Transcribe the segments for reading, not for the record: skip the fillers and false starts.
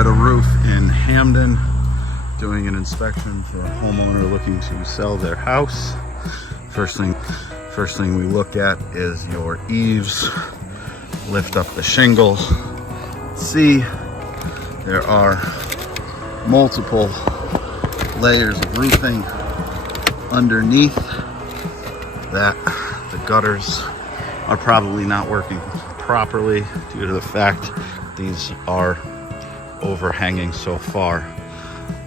at a roof in Hamden doing an inspection for a homeowner looking to sell their house. First thing we look at is your eaves. Lift up the shingle. See, there are multiple layers of roofing underneath that. The gutters are probably not working properly due to the fact these are overhanging so far.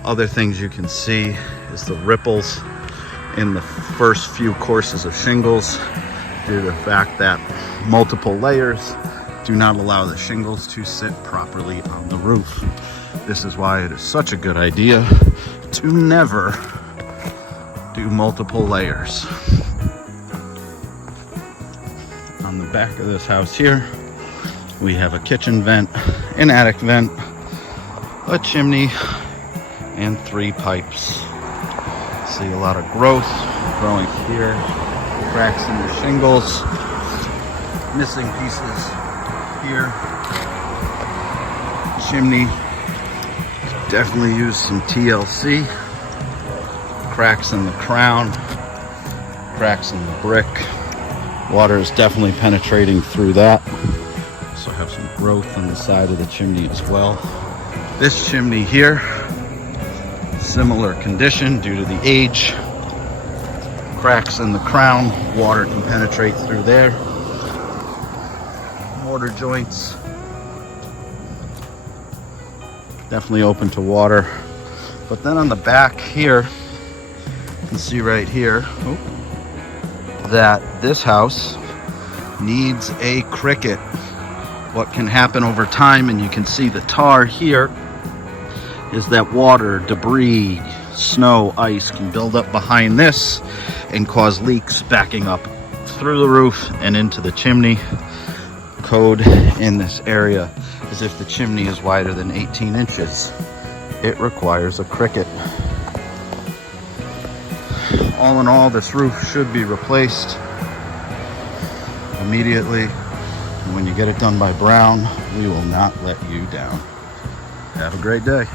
Other things you can see is the ripples in the first few courses of shingles due to the fact that multiple layers do not allow the shingles to sit properly on the roof. This is why it is such a good idea to never do multiple layers. On the back of this house here, we have a kitchen vent, an attic vent, a chimney, and 3 pipes. See a lot of growth growing here, cracks in the shingles, missing pieces here. Chimney, definitely use some TLC. Cracks in the crown, cracks in the brick. Water is definitely penetrating through that. So have some growth on the side of the chimney as well. This chimney here, similar condition due to the age. Cracks in the crown, water can penetrate through there. Mortar joints, definitely open to water. But then on the back here, you can see right here that this house needs a cricket. What can happen over time, and you can see the tar here, is that water, debris, snow, ice can build up behind this and cause leaks backing up through the roof and into the chimney. Code in this area is if the chimney is wider than 18 inches, it requires a cricket. All in all, this roof should be replaced immediately. And when you get it done by Brown, we will not let you down. Have a great day.